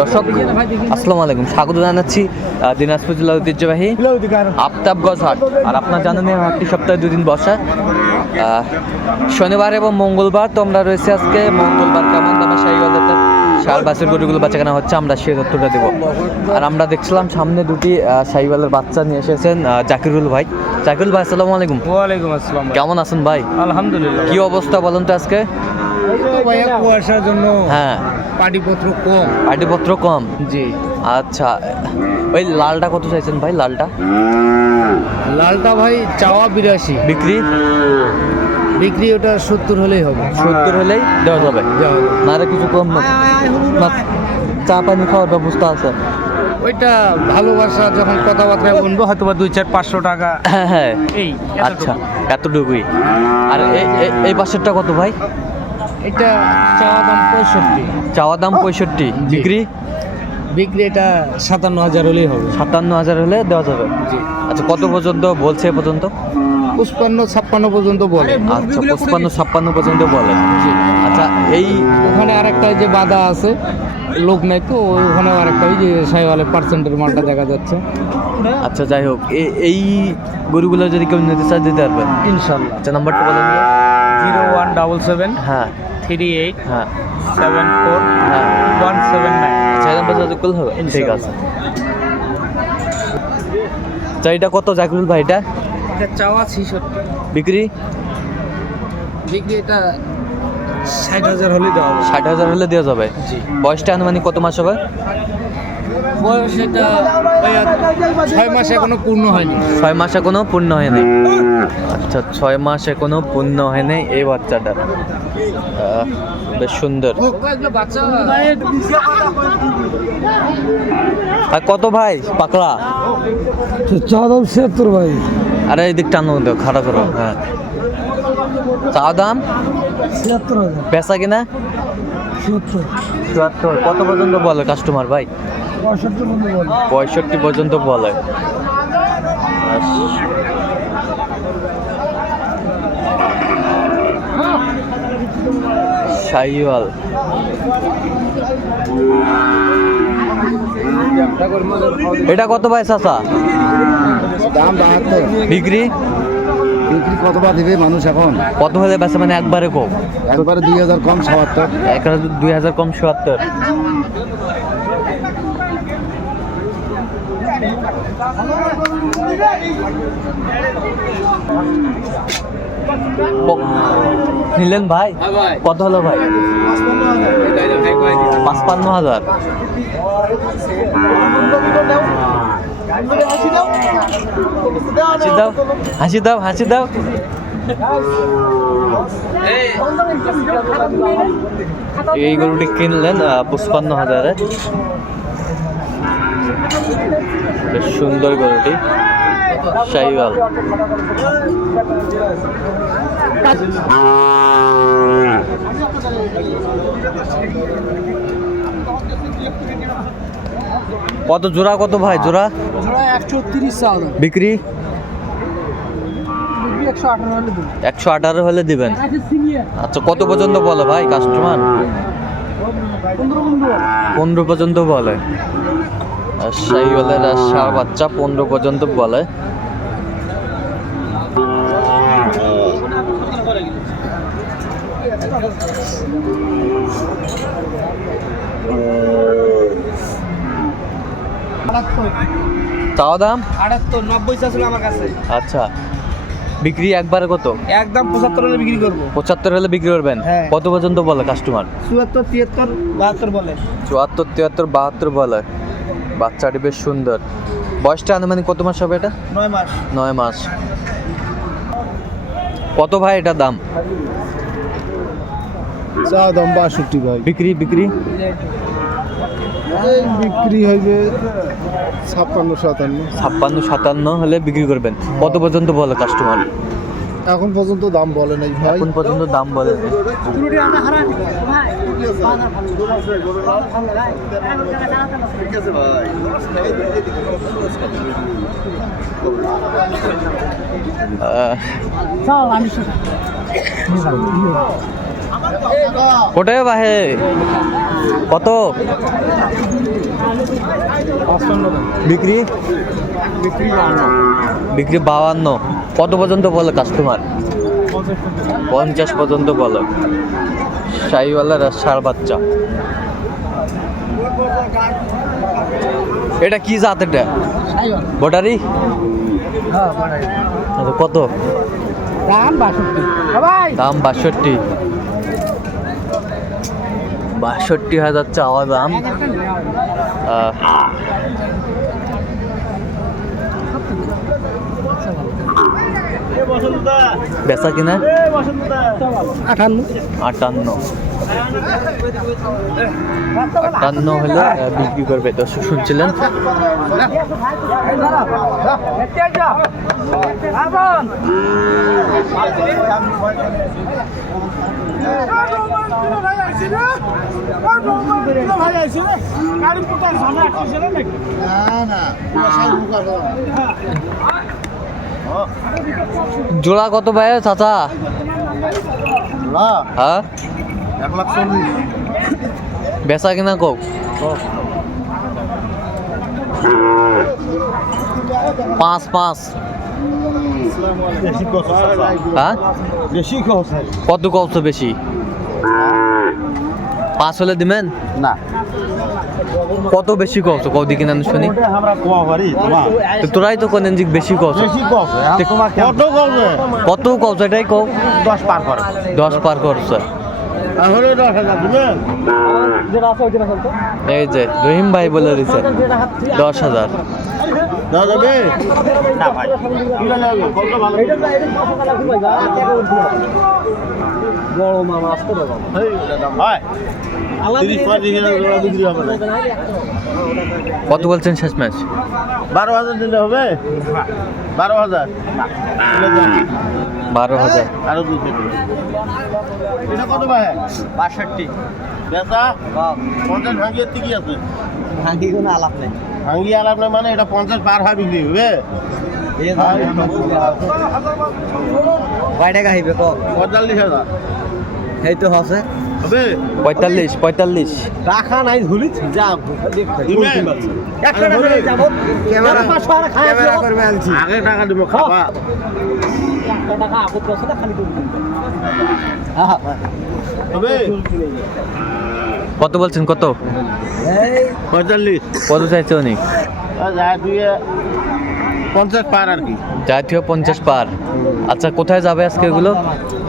দর্শক আসসালামু আলাইকুম। স্বাগত জানাচ্ছি দিনাজপুর জেলার ঐতিহ্যবাহী আফতাবগঞ্জ হাট আর আপনার জানেন এই হাটটি সপ্তাহে দুদিন বসা। শনিবার এবং মঙ্গলবার তো আমরা রয়েছে আজকে। মঙ্গলবার কেমন দামে শাহিওয়াল সার বাসের গরুগুলো বাচ্চা কেনা হচ্ছে আমরা সেই তথ্যটা দেবো। আর আমরা দেখছিলাম সামনে দুটি শাহিওয়ালের বাচ্চা নিয়ে এসেছেন জাকিরুল ভাই। জাকিরুল ভাই আসসালামু আলাইকুম। ওয়ালাইকুম আসসালাম কেমন আছেন ভাই? আলহামদুলিল্লাহ। কি অবস্থা বলুন তো আজকে? কুয়াশার জন্য হ্যাঁ। পাটিপত্র কম। পাটিপত্র কম? জি। আচ্ছা ওই লালটা কত চাইছেন ভাই লালটা? লালটা ভাই চাওয়া বিরাশি। বিক্রি? বিক্রি ওটা সত্তর হলেই হবে। সত্তর হলেই দেওয়া যাবে? আরে কিছু কম না। চা পানি খাওয়ার ব্যবস্থা আছে। ওইটা ভালোবাসা যখন কথাবার্তা বলব হয়তো বা দুই চার পাঁচশো টাকা। হ্যাঁ হ্যাঁ। এই আচ্ছা এতটুকুই। আর এই পাশেরটা কত ভাই? এটা চাওয়া দাম পঁয়ষট্টি। চাওয়া দাম পঁয়ষট্টি। বিক্রি? বিক্রি এটা সাতান্ন হাজার হলেই হবে। সাতান্ন হাজার হলে দেওয়া যাবে? জি। আচ্ছা কত পর্যন্ত বলছে এ পর্যন্ত? পুষ্পান্ন ছাপ্পান্ন পর্যন্ত বলে। আচ্ছা পঁচপান্ন ছাপ্পান্ন পর্যন্ত বলে। আচ্ছা এই ওখানে আরেকটা যে বাধা আছে লোক নাই তো ওখানে আরেকটা ওই যে সাইওয়ালের পার্সেন্টের মালটা দেখা যাচ্ছে। আচ্ছা যাই হোক এই গরুগুলো যদি কেউ নিতে চায় দিতে পারবেন ইনশাল্লাহ। আচ্ছা নাম্বারটা বলেন জিরো ওয়ান ডাবল সেভেন। হ্যাঁ। থ্রি এইট হ্যাঁ। সেভেন ফোর হ্যাঁ। ওয়ান সেভেন নাইন আচ্ছা এই নাম্বার যোগাযোগ করলে হবে ঠিক আছে। আচ্ছা এটা কত জাকিরুল ভাই এটা? এটা চাওয়া ছিষট্টি। বিক্রি? বিক্রি এটা ষাট হাজার হলে দেওয়া হবে ষাট হাজার হলে দেওয়া যাবে? জি। বয়সটা আনুমানিক কত মাস হবে? বয়স এটা ছয় মাস এখনও পূর্ণ হয়নি। ছয় মাস এখনও পূর্ণ হয়নি। আচ্ছা ছয় মাস এখনও পূর্ণ হয়নি এই বাচ্চাটা। বেশ সুন্দর। আর কত ভাই? পাকড়া? চা দাম ছিয়াত্তর ভাই। আরে এই দিকটা আনো দাও, খাড়া করো হ্যাঁ। চা দাম ছিয়াত্তর বেচা কিনা? চুয়াত্তর কত পর্যন্ত বলে কাস্টমার ভাই? পঁয়ষট্টি পর্যন্ত বলে। শাহিওয়াল। এটা কত ভাই চাচা? দাম বাহাত্তর। বিক্রি? বিক্রি কত বা দিবে মানুষ এখন? কত হলে বেচা মানে একবারে কম? একবারে দুই হাজার কম সাতাত্তর। দুই হাজার কম চুয়াত্তর ক- নিলেন ভাই? কত হলো ভাই? পাঁচপান্ন হাজার। হাসি দাও হাসি দাও হাসি দাও। এই গরুটি কিনলেন পঁচপান্ন হাজারে। বেশ সুন্দর গরুটি। শাহিওয়াল। কত জোড়া কত ভাই জোড়া? বিক্রি? একশো আঠারো হলে দিবেন? আচ্ছা কত পর্যন্ত বলে ভাই কাস্টমার পনেরো পর্যন্ত বলে। আর শাহিওয়ালের আর ষাঁড় বাচ্চা পনেরো পর্যন্ত বলে। তাও দাম? আটাত্তর নব্বই চা ছিল আমার কাছে আচ্ছা। বিক্রি একবারে কত? একদম পঁচাত্তর হলে বিক্রি করব পঁচাত্তর হলে বিক্রি করবেন। হ্যাঁ। কত পর্যন্ত বলে কাস্টমার চুয়াত্তর তিয়াত্তর বাহাত্তর বলে। চুয়াত্তর তিয়াত্তর বাহাত্তর বলে। বাচ্চাটি বেশ সুন্দর। বয়সটা আনুমানিক কত মাস হবে এটা? নয় মাস। নয় মাস। কত ভাই এটা দাম? চা দাম বাষট্টি ভাই। বিক্রি বিক্রি? বিক্রি হইবে ছাপ্পান্ন সাতান্ন। ছাপ্পান্ন সাতান্ন হলে বিক্রি করবেন। কত পর্যন্ত বলে কাস্টমার এখন পর্যন্ত দাম বলে নাই ভাই। এখন পর্যন্ত দাম বলে আহ, কোটায় বাহে কত? বিক্রি? বিক্রি বাউান্ন। কত পর্যন্ত বলে কাস্টমার পঞ্চাশ পর্যন্ত বলে। শাহিওয়ালার সার বাচ্চা। এটা কি জাত এটা? বটারি? আচ্ছা, কত? দাম বাষট্টি। দাম বাষট্টি। বাষট্টি হাজার চাওয়া দাম। বেচা কিনা? আঠান্ন আটান্ন। আটান্ন। হলে বিক্রি করবে। দর্শক শুনছিলেন? জোড়া কত ভাই চাচা? হ্যাঁ? এক লাখ চল্লিশ। বেচা কিনা কোক পাঁচ পাঁচ। হ্যাঁ? বেশি কত কত বেশি? পাঁচ হলে দিবেন? না। কত বেশি কত কদি কিনা শুনি? আমরা কোয়া পারি তো তোরাই তো কোন দিক বেশি কত তোমার কত কত কত এটাই কো দশ পার কর দশ পার করছে এই যে রহিম ভাই বলে দিছে দশ হাজার। না ভাই। কি লাগবে কত ভালো বড় মামা আসতে কত বলছেন শেষ ম্যাচ? বারো হাজার দিলে হবে? বারো হাজার। বারো হাজার। আরও দুই এটা কত ভাই? বাষট্টি। বেচা? পঞ্চাশ কি আছে। কোনো আলাপ নেই। ভাঙ্গি আলাপ না মানে এটা পঞ্চাশ পার হয় বিক্রি হবে। কয় টাকা হইবে ক পঁয়তাল্লিশ হাজার। এই তো হবে? পঁয়তাল্লিশ পঁয়তাল্লিশ। টাকা নাই ঝুলিছ যা দিবেন? ক্যামেরা ক্যামেরা করবে আনছি আগে টাকা দিব খাবা। টাকা খালি কত বলছেন কত? পঁয়তাল্লিশ। কত চাইছে উনি পঞ্চাশ পার আর কি। জাতীয় পঞ্চাশ পার। আচ্ছা কোথায় যাবে আজকে এগুলো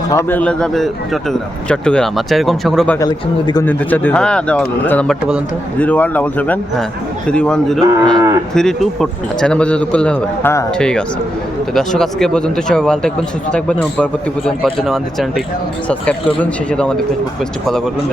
সব এগুলো যাবে চট্টগ্রাম। চট্টগ্রাম। আচ্ছা এরকম সংগ্রহ বা কালেকশন যদি কোনো নিতে দিয়ে হ্যাঁ দেওয়া আচ্ছা যাবে নাম্বারটা বলুন তো। জিরো ওয়ান ডাবল সেভেন হ্যাঁ। থ্রি ওয়ান জিরো হ্যাঁ। Three two four two. আচ্ছা নাম্বার যত করলে হবে? হ্যাঁ। ঠিক আছে। তো দর্শক আজকে পর্যন্ত সবাই ভালো থাকবেন সুস্থ থাকবেন এবং পরবর্তী পর্যন্ত আমাদের চ্যানেলটি সাবস্ক্রাইব করবেন। সেই সাথে আমাদের ফেসবুক পেজটি ফলো করবেন।